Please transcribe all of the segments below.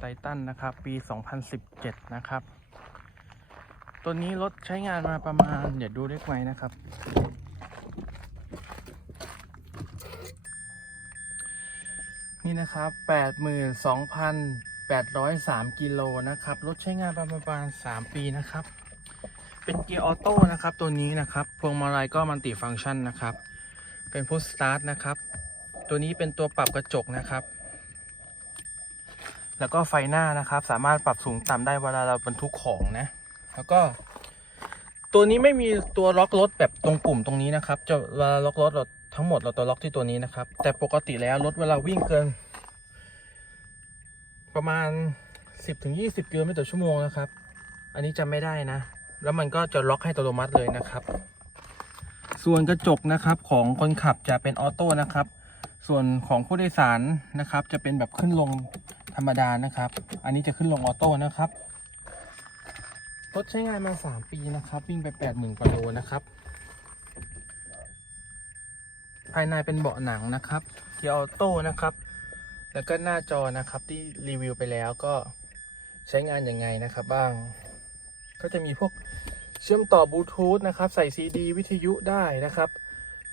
ไททันนะครับ ปี 2017 นะครับ ตัวนี้รถใช้งานมาประมาณ เดี๋ยวดูเลขไว้นะครับ นี่นะครับ 82,803 กิโลนะครับ รถใช้งานประมาณ 3 ปีนะครับ เป็นเกียร์ออโต้นะครับ ตัวนี้นะครับ พวงมาลัยก็มัลติฟังก์ชันนะครับ เป็นพุชสตาร์ทนะครับ ตัวนี้เป็นตัวปรับกระจกนะครับ แล้วก็ไฟหน้านะครับ สามารถปรับสูงต่ำได้เวลาเราบรรทุกของนะ แล้วก็ ตัวนี้ไม่มีตัวล็อกรถแบบตรงปุ่มตรงนี้นะครับ จะเวลาล็อกรถเราทั้งหมดเราตัวล็อกที่ตัวนี้นะครับ แต่ปกติแล้วรถเวลาวิ่งเกิน ประมาณ 10-20กิโลเมตรต่อชั่วโมงนะครับ อันนี้จำไม่ได้นะ แล้วมันก็จะล็อกให้อัตโนมัติเลยนะครับ ส่วนกระจกนะครับของคนขับจะเป็นออโต้นะครับ ส่วนของผู้โดยสารนะครับ จะเป็นแบบขึ้นลง ธรรมดานะครับ อันนี้จะขึ้นลงออโต้นะครับรถใช้งานมา 3 ปีนะครับ วิ่งไป80,000กว่าโลนะครับ ภายในเป็นเบาะหนังนะครับเกียร์ออโต้นะครับ แล้วก็หน้าจอนะครับที่รีวิวไปแล้วก็ใช้งานยังไงนะครับบ้าง ก็จะมีพวกเชื่อมต่อบลูทูธนะครับ ใส่ซีดีวิทยุได้นะครับ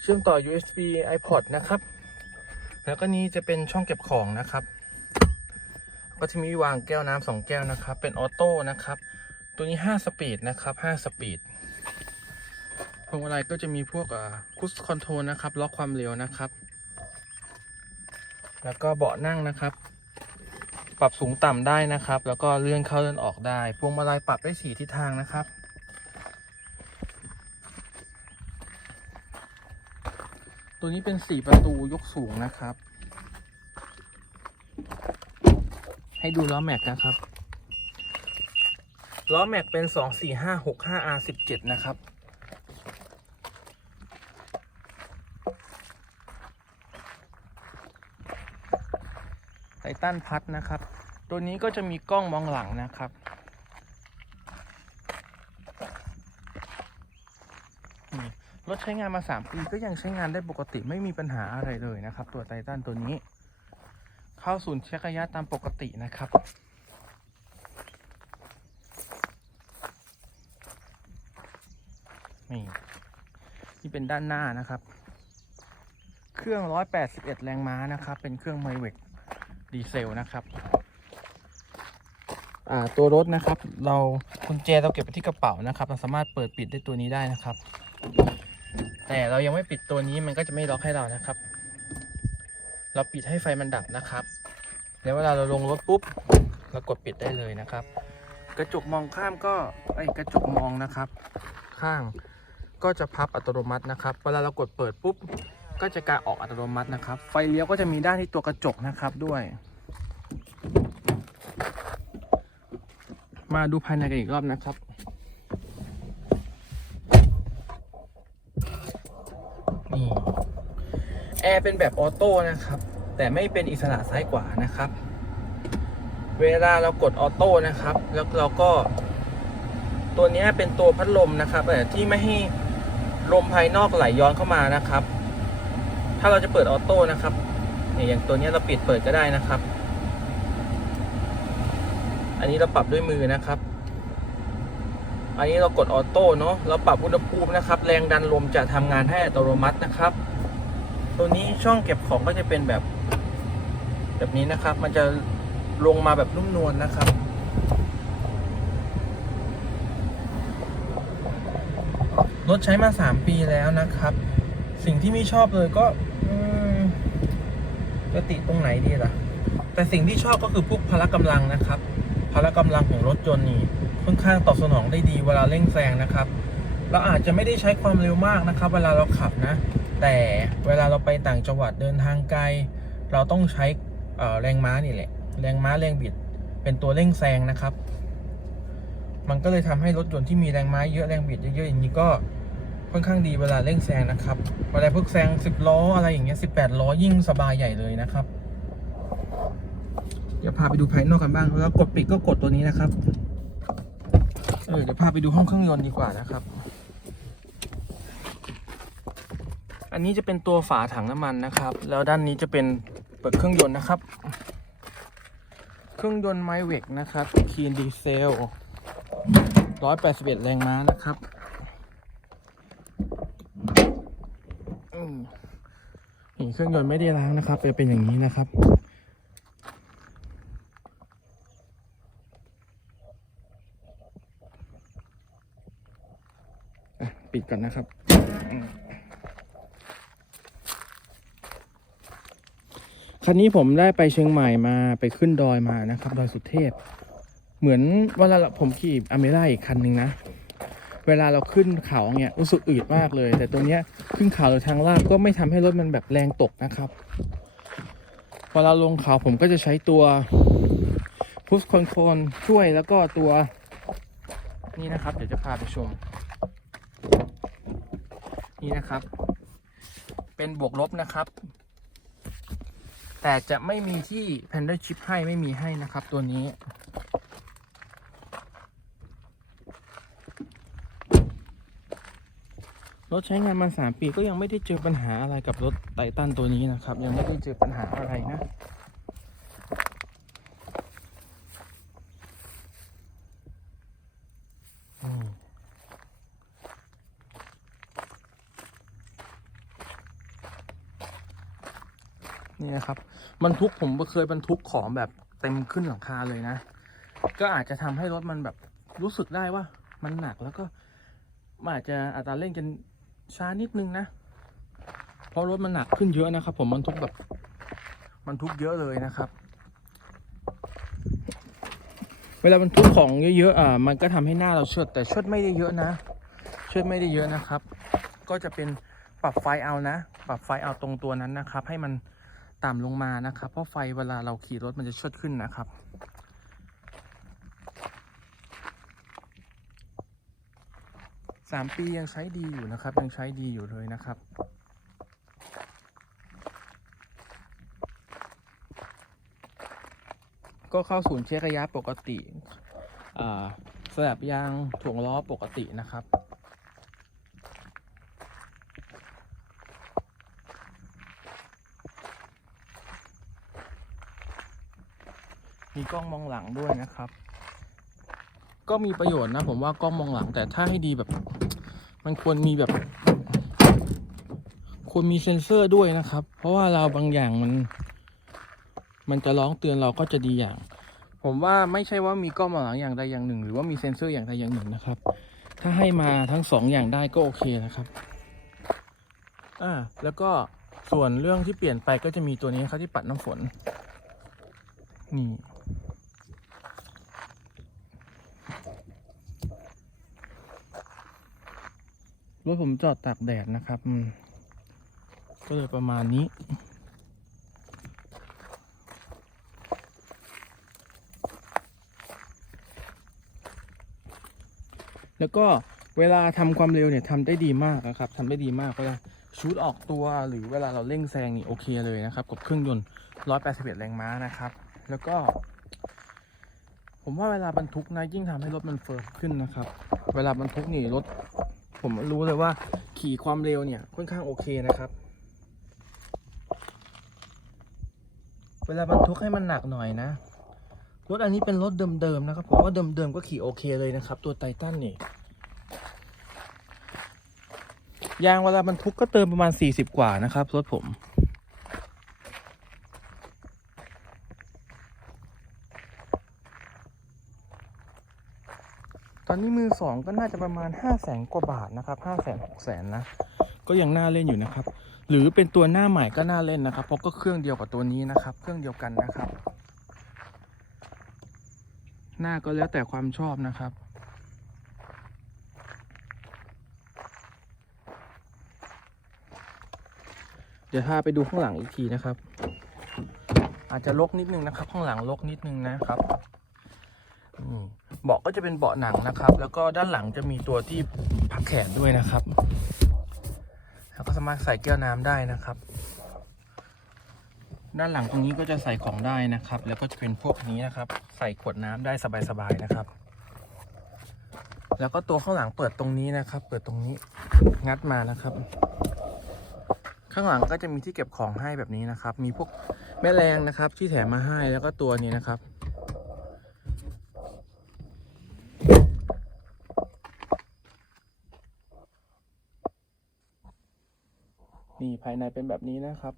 เชื่อมต่อ USB iPod นะครับ แล้วก็นี้จะเป็นช่องเก็บของนะครับ ก็จะมีวางแก้วน้ำสองแก้วนะครับ เป็นออโต้นะครับ ตัวนี้ 5 สปีดนะครับ5สปีดพวงมาลัยก็จะมีพวกคุชคอนโทรลนะครับ ล็อกความเร็วนะครับ แล้วก็เบาะนั่งนะครับ ปรับสูงต่ำได้นะครับ แล้วก็เลื่อนเข้าเลื่อนออกได้ พวงมาลัยปรับได้สีทิศทางนะครับตัวนี้เป็นสี่ประตูยกสูงนะครับ ให้ดูล้อแม็กนะครับ ล้อแม็กเป็นสองสี่ห้าหกห้า R สิบเจ็ดนะครับ ไททันพัดนะครับ ตัวนี้ก็จะมีกล้องมองหลังนะครับ รถใช้งานมา 3 ปีก็ยังใช้งานได้ปกติไม่มีปัญหาอะไรเลยนะครับ ตัวไททันตัวนี้ เข้าศูนย์เช็คระยะตามปกตินะครับ นี่ นี่เป็นด้านหน้านะครับ เครื่อง 181 แรงม้านะครับ เป็นเครื่องไมเวกดีเซลนะครับอ่าตัวรถนะครับ เรากุญแจเราเก็บไว้ที่กระเป๋านะครับ เราสามารถเปิดปิดได้ตัวนี้ได้นะครับ แต่เรายังไม่ปิดตัวนี้มันก็จะไม่ล็อกให้เรานะครับ เราปิดให้ไฟมันดับนะครับ แล้วเวลาเราลงรถปุ๊บเรากดปิดได้เลยนะครับ กระจกมองข้ามก็ไอยกระจกมองนะครับ ข้างก็จะพับอัตโนมัตินะครับ เวลาเรากดเปิดปุ๊บก็จะกาออกอัตโนมัตินะครับ ไฟเลี้ยวก็จะมีด้านที่ตัวกระจกนะครับด้วย มาดูภายในกันอีกรอบนะครับ แอร์เป็นแบบออโต้นะครับ แต่ไม่เป็นอิสระซ้ายขวานะครับ เวลาเรากดออโต้นะครับ แล้วเราก็ ตัวนี้เป็นตัวพัดลมนะครับแต่ที่ไม่ให้ลมภายนอกไหลย้อนเข้ามานะครับ ถ้าเราจะเปิดออโต้นะครับเนี่ยอย่างตัวนี้เราปิดเปิดก็ได้นะครับ อันนี้เราปรับด้วยมือนะครับ อันนี้เรากดออโต้เนาะเราปรับอุณหภูมินะครับ แรงดันลมจะทำงานให้อัตโนมัตินะครับ ตัวนี้ช่องเก็บของก็จะเป็นแบบ แบบนี้นะครับ มันจะลงมาแบบนุ่มนวลนะครับ รถใช้มา 3 ปีแล้วนะครับ สิ่งที่ไม่ชอบเลยก็อืมจะติตรงไหนดีล่ะ แต่สิ่งที่ชอบก็คือพวกพละกำลังนะครับ พละกำลังของรถยนต์นี่ค่อนข้างตอบสนองได้ดีเวลาเร่งแซงนะครับ เราอาจจะไม่ได้ใช้ความเร็วมากนะครับ เวลาเราขับนะ แต่เวลาเราไปต่างจังหวัดเดินทางไกล เราต้องใช้แรงม้านี่แหละ แรงม้าแรงบิด เป็นตัวเร่งแซงนะครับ มันก็เลยทำให้รถยนต์ที่มีแรงม้าเยอะแรงบิดเยอะๆอย่างนี้ก็ค่อนข้างดีเวลาเร่งแซงนะครับเวลาพวกแซง10 ล้ออะไรอย่างเงี้ย18 ล้อยิ่งสบายใหญ่เลยนะครับ เดี๋ยวพาไปดูภายนอกกันบ้างแล้วกดปิดก็กดตัวนี้นะครับ เออเดี๋ยวพาไปดูห้องเครื่องยนต์ดีกว่านะครับ อันนี้จะเป็นตัวฝาถังน้ำมันนะครับ แล้วด้านนี้จะเป็นเปิดเครื่องยนต์นะครับ เครื่องยนต์ไมเวกนะครับคีนดีเซล181 แรงม้านะครับนี่เครื่องยนต์ไม่ได้ล้างนะครับจะเป็นอย่างนี้นะครับปิดก่อนนะครับอืม คันนี้ผมได้ไปเชียงใหม่มาไปขึ้นดอยมานะครับ ดอยสุเทพ เหมือนเวลาเราผมขี่อเมร่าอีกคันหนึ่งนะ เวลาเราขึ้นเขาเนี่ยรู้สึกอืดมากเลย แต่ตัวเนี้ยขึ้นเขาหรือทางลาดก็ไม่ทำให้รถมันแบบแรงตกนะครับเวลาลงเขาผมก็จะใช้ตัวพุชคอนโทรลช่วยแล้วก็ตัว นี่นะครับ เดี๋ยวจะพาไปชม นี่นะครับ เป็นบวกลบนะครับ แต่จะไม่มีที่ Panda Chip ให้ไม่มีให้นะครับตัวนี้ รถใช้งานมาสามปีก็ยังไม่ได้เจอปัญหาอะไรกับรถไททันตัวนี้นะครับ ยังไม่ได้เจอปัญหาอะไรนะ นี่นะครับบรรทุกผมเคยบรรทุกของแบบเต็มขึ้นหลังคาเลยนะ ก็อาจจะทำให้รถมันแบบรู้สึกได้ว่ามันหนักแล้วก็มันอาจจะอัตราเร่งกันช้านิดนึงนะ เพราะรถมันหนักขึ้นเยอะนะครับ ผมบรรทุกแบบบรรทุกเยอะเลยนะครับ เวลาบรรทุกของเยอะๆอ่ามันก็ทำให้หน้าเราเชิดแต่เชิดไม่ได้เยอะนะเชิดไม่ได้เยอะนะครับ ก็จะเป็นปรับไฟเอานะ ปรับไฟเอาตรงตัวนั้นนะครับ ให้มัน ต่ำลงมานะครับ เพราะไฟเวลาเราขี่รถมันจะชดขึ้นนะครับสามปียังใช้ดีอยู่นะครับ ยังใช้ดีอยู่เลยนะครับก็เข้าศูนย์เช็คระยะปกติอ่าสลับยางถ่วงล้อปกตินะครับ กล้องมองหลังด้วยนะครับ ก็มีประโยชน์นะ ผมว่ากล้องมองหลังแต่ถ้าให้ดีแบบ มันควรมีแบบ ควรมีเซ็นเซอร์ด้วยนะครับ เพราะว่าเราบางอย่างมัน มันจะร้องเตือนเราก็จะดีอย่าง ผมว่าไม่ใช่ว่ามีกล้องมองหลังอย่างใดอย่างหนึ่ง หรือว่ามีเซ็นเซอร์อย่างใดอย่างหนึ่งนะครับ ถ้าให้มาทั้งสองอย่างได้ก็โอเคนะครับอ่าแล้วก็ส่วนเรื่องที่เปลี่ยนไปก็จะมีตัวนี้ครับที่ปัดน้ำฝนนี่ รถผมจอดตากแดดนะครับก็เลยประมาณนี้ แล้วก็เวลาทำความเร็วเนี่ยทำได้ดีมากนะครับทำได้ดีมากเวลาชูดออกตัวหรือเวลาเราเร่งแซงนี่โอเคเลยนะครับ กับเครื่องยนต์ 181 แรงม้านะครับ แล้วก็ ผมว่าเวลาบรรทุกนะยิ่งทำให้รถมันเฟิร์มขึ้นนะครับ เวลาบรรทุกนี่รถ ผมรู้เลยว่าขี่ความเร็วเนี่ยค่อนข้างโอเคนะครับ เวลาบรรทุกให้มันหนักหน่อยนะ รถอันนี้เป็นรถเดิมๆนะครับผมว่าเดิมๆก็ขี่โอเคเลยนะครับ ตัวไททันนี่ยางเวลาบรรทุกก็เติมประมาณ 40 กว่านะครับรถผม อนนี้มือสองก็น่าจะประมาณ5 0 0แสนกว่าบาทนะครับ5 0 0แสน6แสนนะ ก็ยังน่าเล่นอยู่นะครับ หรือเป็นตัวหน้าใหม่ก็น่าเล่นนะครับ เพราะก็เครื่องเดียวกับตัวนี้นะครับ เครื่องเดียวกันนะครับ หน้าก็แล้วแต่ความชอบนะครับเดี๋ยวพาไปดูข้างหลังอีกทีนะครับ อาจจะลกนิดนึงนะครับ ข้างหลังลกนิดนึงนะครับ เบาะก็จะเป็นเบาะหนังนะครับ แล้วก็ด้านหลังจะมีตัวที่พักแขนด้วยนะครับ แล้วก็สามารถใส่แก้วน้ำได้นะครับ ด้านหลังตรงนี้ก็จะใส่ของได้นะครับ แล้วก็จะเป็นพวกนี้นะครับ ใส่ขวดน้ำได้สบายๆนะครับ แล้วก็ตัวข้างหลังเปิดตรงนี้นะครับ เปิดตรงนี้งัดมานะครับ ข้างหลังก็จะมีที่เก็บของให้แบบนี้นะครับ มีพวกแม่แรงนะครับ ที่แถมมาให้แล้วก็ตัวนี้นะครับ นี่ภายในเป็นแบบนี้นะครับ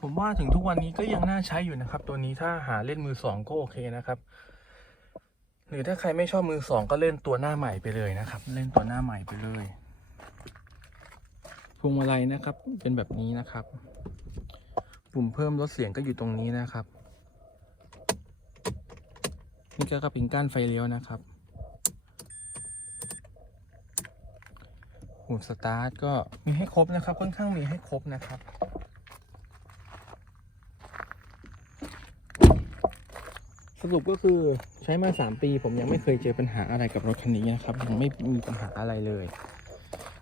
ผมว่าถึงทุกวันนี้ก็ยังน่าใช้อยู่นะครับ ตัวนี้ถ้าหาเล่นมือสองก็โอเคนะครับ หรือถ้าใครไม่ชอบมือสองก็เล่นตัวหน้าใหม่ไปเลยนะครับ เล่นตัวหน้าใหม่ไปเลยพวงมาลัยนะครับ เป็นแบบนี้นะครับ ปุ่มเพิ่มลดเสียงก็อยู่ตรงนี้นะครับ นี่ก็เป็นก้านไฟเลี้ยวนะครับหุ่นสตาร์ทก็มีให้ครบนะครับ ค่อนข้างมีให้ครบนะครับ สรุปก็คือใช้มา 3 ปี ผมยังไม่เคยเจอปัญหาอะไรกับรถคันนี้นะครับยังไม่มีปัญหาอะไรเลย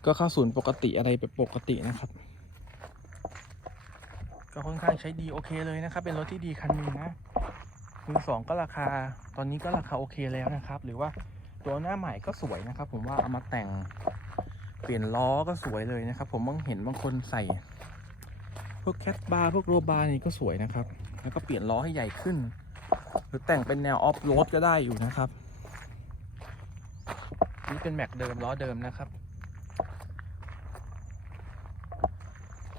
ก็เข้าศูนย์ปกติอะไรเป็นปกตินะครับก็ค่อนข้างใช้ดีโอเคเลยนะครับ เป็นรถที่ดีคันหนึงนะ มือสองก็ราคาตอนนี้ก็ราคาโอเคแล้วนะครับ หรือว่าตัวหน้าใหม่ก็สวยนะครับ ผมว่าเอามาแต่งเปลี่ยนล้อก็สวยเลยนะครับ ผมบางเห็นบางคนใส่ พวกแคทบาร์พวกโรบาร์นี่ก็สวยนะครับ แล้วก็เปลี่ยนล้อให้ใหญ่ขึ้น หรือแต่งเป็นแนวออฟโรดก็ได้อยู่นะครับ นี่เป็นแม็กเดิมล้อเดิมนะครับ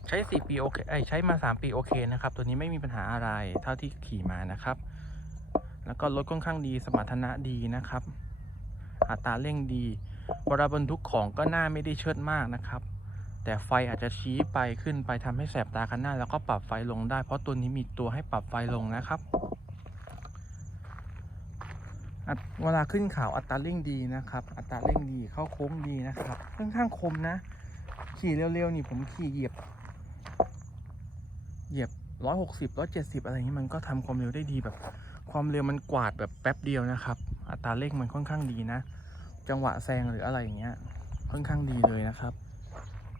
ใช้4ปีโอเคไอใช้มา3ปีโอเคนะครับ ตัวนี้ไม่มีปัญหาอะไรเท่าที่ขี่มานะครับ แล้วก็รถค่อนข้างดีสมรรถนะดีนะครับ อัตราเร่งดีเวลาบรรทุกของก็หน้าไม่ได้เชิดมากนะครับ แต่ไฟอาจจะชี้ไปขึ้นไปทำให้แสบตาคันหน้า แล้วก็ปรับไฟลงได้ เพราะตัวนี้มีตัวให้ปรับไฟลงนะครับเวลาขึ้นเขาอัตราเร่งดีนะครับ อัตราเร่งดีเข้าโค้งดีนะครับค่อนข้างคมนะ ขี่เร็วๆนี่ผมขี่เหยียบ เหยียบร้อยหกสิบร้อยเจ็ดสิบอะไรนี้มันก็ทำความเร็วได้ดีแบบ ความเร็วมันกวาดแบบแป๊บเดียวนะครับ อัตราเร่งมันค่อนข้างดีนะ จังหวะแซงหรืออะไรอย่างเงี้ย ค่อนข้างดีเลยนะครับ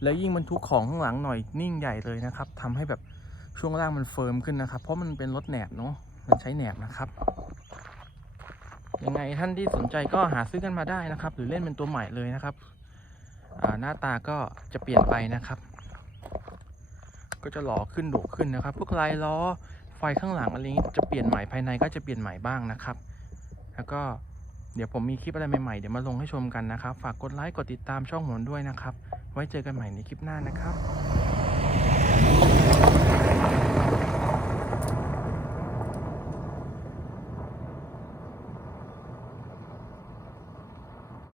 แล้วยิ่งบรรทุกของข้างหลังหน่อยนิ่งใหญ่เลยนะครับทำให้แบบช่วงล่างมันเฟิร์มขึ้นนะครับ เพราะมันเป็นรถแหนบเนาะ มันใช้แหนบนะครับ ยังไงท่านที่สนใจก็หาซื้อกันมาได้นะครับ หรือเล่นเป็นตัวใหม่เลยนะครับ หน้าตาก็จะเปลี่ยนไปนะครับ ก็จะหล่อขึ้นโดขึ้นนะครับ พวกลายล้อ ไฟข้างหลังอะไรนี้จะเปลี่ยนใหม่ภายในก็จะเปลี่ยนใหม่บ้างนะครับ แล้วก็เดี๋ยวผมมีคลิปอะไรใหม่ๆเดี๋ยวมาลงให้ชมกันนะครับ ฝากกดไลค์กดติดตามช่องผมด้วยนะครับ ไว้เจอกันใหม่ในคลิปหน้านะครับ